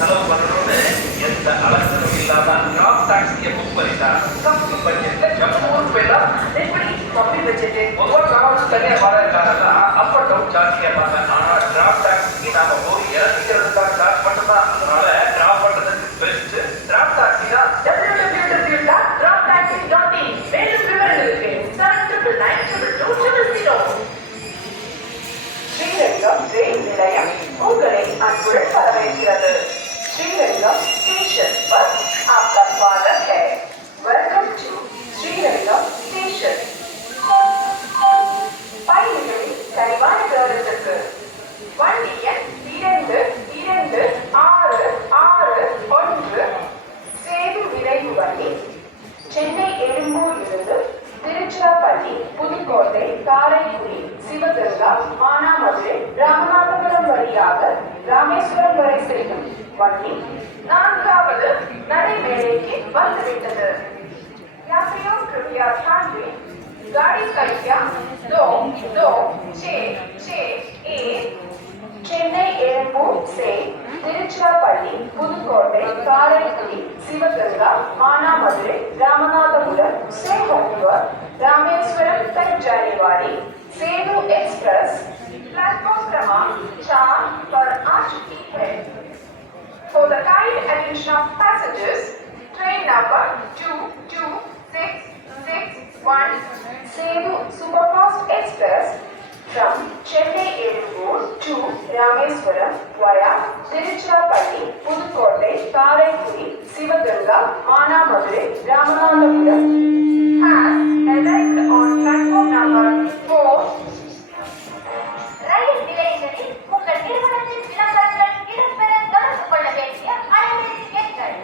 செலவு பண்ணணும்னு எந்த அலட்சணம் இல்லாம டிராப் டாக்ஸியை புக் பண்ணிட்டான். கம்மி பட்ஜெட்ல ஜம்மூர் போயிடலாம். எப்படி கம்மி பட்ஜெட் பொதுவா டிராவல்ஸ் தனியாக வர இருக்காங்கன்னா அப் அண்ட் டவுன் ஜாஸ்தியா பார்ப்பேன். ஆனா டிராப் டாக்ஸிக்கு நாம போய் இறங்கிக்கிறதுக்காக சார்ஜ் பண்ணலாம். அதனால டிராப் பண்றதுக்கு பெஸ்ட் டிராப் டாக்ஸி தான். www.droptaxi.in மேலும் விவரங்களுக்கு 79992200. ஸ்ரீரங்கம் ரயில் நிலையம் உங்களை அன்புடன் வரவேற்கிறது. ஸ்ரீரங்கம் ஸ்டேஷன் पर आपका स्वागत है. Welcome to Srirangam station. பயணிகளின் சரிவான கவனத்திற்கு வண்டி எண் 226661 சேது விரைவு வண்டி சென்னை எழும்பூர் இருந்து திருச்சிராப்பள்ளி, புதுக்கோட்டை, காரைக்குடி, சிவகங்கா, மானாமதுரை, ராமநாதபுரம் வழியாக ராமேஸ்வரம் வரை செல்லும் வண்டி 4வது நடைமேடைக்கு வந்துவிட்டது. यात्रियों कृपया ध्यान दें, गाड़ी संख्या 2266 चेन्नई एयरपोर्ट से तिरुचिरापल्ली, पुदुकोट्टई, काரைக்குடி, சிவகங்கா, मानामदुरै, रामनाथपुरम से होकर रामेश्वरम तक जाने वाली सेतु एक्सप्रेस प्लेटफॉर्म क्रमांक 4 पर आ चुकी है. For the kind attention of passengers, train number 22661 Setu Superfast Express from Chennai Airport to Rameswaram via Tiruchirappalli, Pudukkottai, Karaikudi, Sivaganga, Manamadurai, Ramanathapuram has arrived on platform number 4. ரயில் நிலையங்களில் உங்கள் நிறுவனத்தின் விளம்பரங்கள் இடம்பெற தொடர்பு கொள்ள வேண்டிய அலைபேசி எண்கள்